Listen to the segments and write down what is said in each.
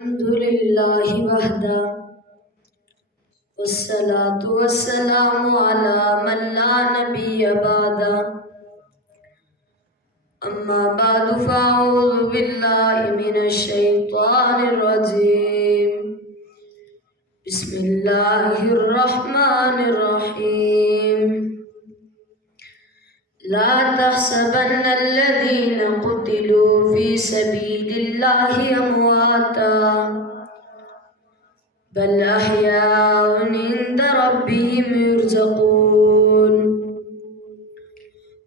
الحمد لله وحده والصلاة والسلام على من لا نبي بعده أما بعد فأعوذ بالله من الشيطان الرجيم بسم الله الرحمن الرحيم لا تحسبن الذين قتلوا في سبيل الله أمواتا بل أحياء عند ربهم يرزقون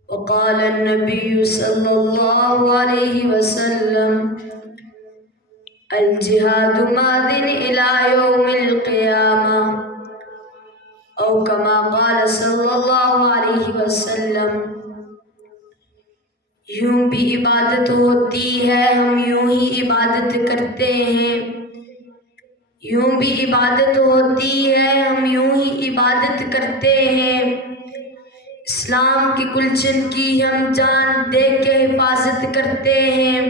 وقال النبي صلى الله عليه وسلم الجهاد ماض إلى يوم القيامة أو كما قال صلى الله عليه وسلم یوں بھی عبادت ہوتی ہے، ہم یوں ہی عبادت کرتے ہیں، یوں بھی عبادت ہوتی ہے، ہم یوں ہی عبادت کرتے ہیں، اسلام کی گلشن کی ہم جان دے کے حفاظت کرتے ہیں،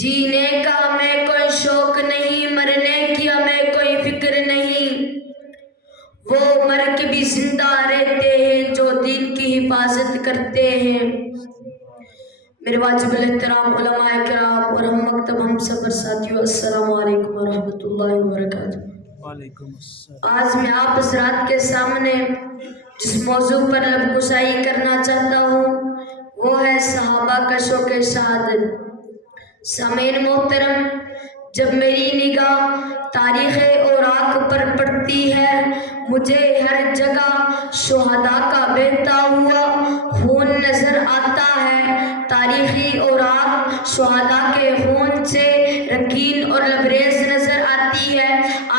جینے کا ہمیں کوئی شوق نہیں، مرنے کی ہمیں کوئی فکر نہیں، وہ مر کے بھی زندہ رہتے ہیں جو دین کی حفاظت کرتے ہیں۔ میرے واجب الاحترام علماء کرام اور ہم مکتب ہم سفر ساتھیوں، السلام علیکم ورحمۃ اللہ وبرکاتہ۔ وعلیکم السلام۔ آج میں آپ حضرات کے سامنے جس موضوع پر لب گشائی کرنا چاہتا ہوں وہ ہے صحابہ کا شوق شہادت۔ سامعین محترم، جب میری نگاہ تاریخ اوراق پر پڑتی ہے مجھے ہر جگہ شہداء کا بہتا ہوا خون نظر آتا ہے۔ تاریخی اوراق شہداء کے خون سے رنگین اور لبریز نظر آتی ہے۔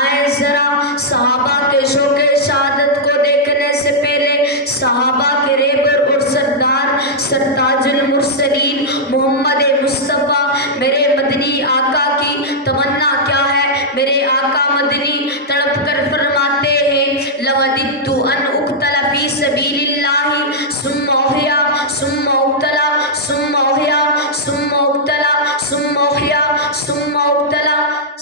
آئے ذرا صحابہ کے شوق شہادت کو دیکھنے سے پہلے صحابہ کے رہبر اور سردار سرتاج المرسلین محمد مصطفیٰ میرے مدنی آقا کی تمنا کیا ہے؟ میرے آقا مدنی تڑپ کر فرماتے ہیں لوددت ان اقتل فی سبیل اللہ ثم احیا ثم اقتل ثم احیا ثم اقتل ثم احیا ثم اقتل۔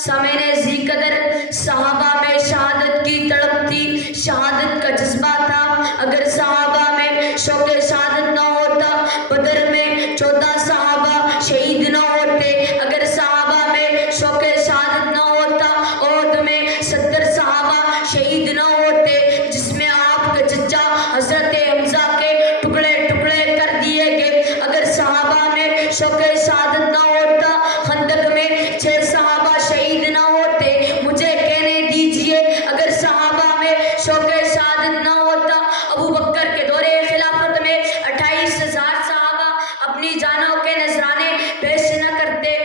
سامعین ذی قدر، صحابہ میں شہادت کی تڑپ تھی، شہادت کا جذبہ تھا۔ اگر صحابہ میں شوق شہادت نہ ہوتا بدر میں 14 صحابہ شہید نہ ہوتے، اگر صحابہ میں شوق شہادت نہ ہوتا احد میں 70 صحابہ شہید نہ ہوتے، جس میں آپ کا چچا حضرت حمزہ کے ٹکڑے ٹکڑے کر دیے گئے۔ اگر صحابہ میں شوق شہادت نہ ہوتا خندق میں 6 صحابہ شہید نہ ہوتے۔ مجھے کہنے دیجئے اگر صحابہ میں شوق شہادت نہ ہوتا ابو بکر کے دور خلافت میں 28,000 صحابہ اپنی جانوں کے نذرانے پیش نہ کرتے،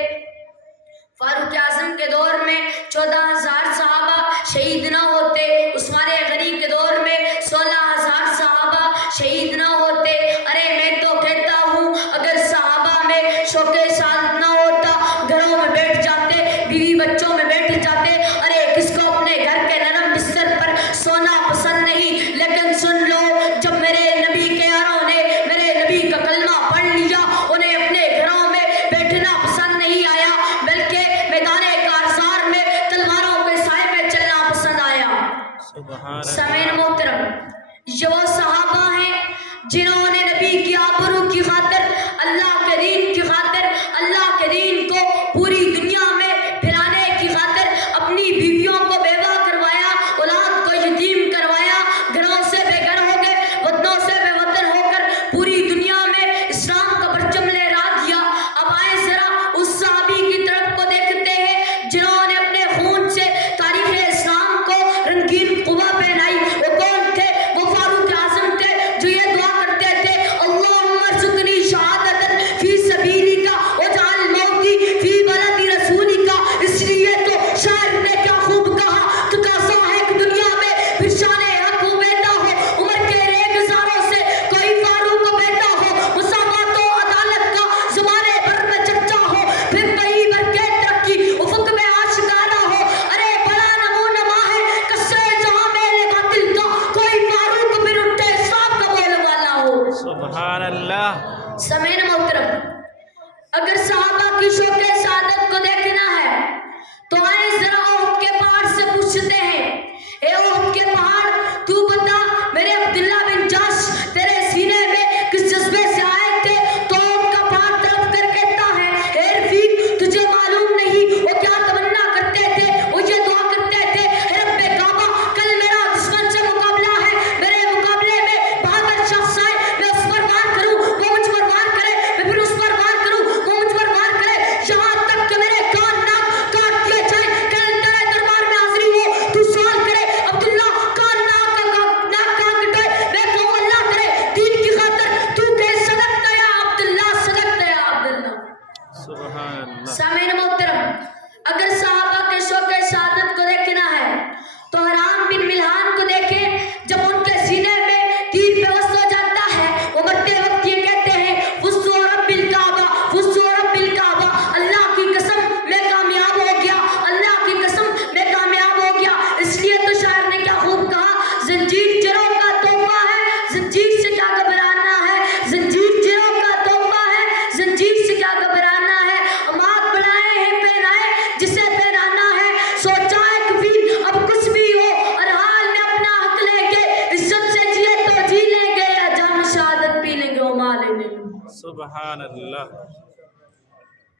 فاروق اعظم کے دور میں 14,000 صحابہ شہید نہ ہوتے، عثمان غنی کے دور میں 16,000 صحابہ شہید نہ ہوتے۔ ارے میں تو کہتا ہوں اگر صحابہ میں شوق شہادت نہ ہوتا گھروں میں بیٹھ جاتے، بیوی بچوں میں بیٹھ جاتے۔ ارے کس کو اپنے گھر کے نرم بستر پر سونا پسند نہیں، لیکن سن لو جب میرے نبی کے یاروں نے میرے نبی کا کلمہ پڑھ لیا انہیں اپنے گھروں میں بیٹھنا پسند نہیں آیا بلکہ میدان کارزار میں تلواروں کے سائے میں چلنا پسند آیا۔ سامعین محترم، یہ وہ صحابہ ہیں جنہوں نے نبی کی آبرو کی خاطر، اللہ کے دین کی خاطر، اللہ کے دین کو پوری دنیا میں پھیلانے کی خاطر اپنی بیویوں کو بیوہ کروایا، اولاد کو یتیم کروایا، گھروں سے بے گھر ہو گئے، وطنوں سے بے وطن ہو کر پوری دنیا میں اسلام کا پرچم لہرا دیا۔ اب آئے ذرا اس صحابی کی طرف کو دیکھتے ہیں جنہوں نے اپنے خون سے تاریخ اسلام کو رنگین قبا پہنائی۔ وہ کون تھے؟ وہ فاروق سبحان اللہ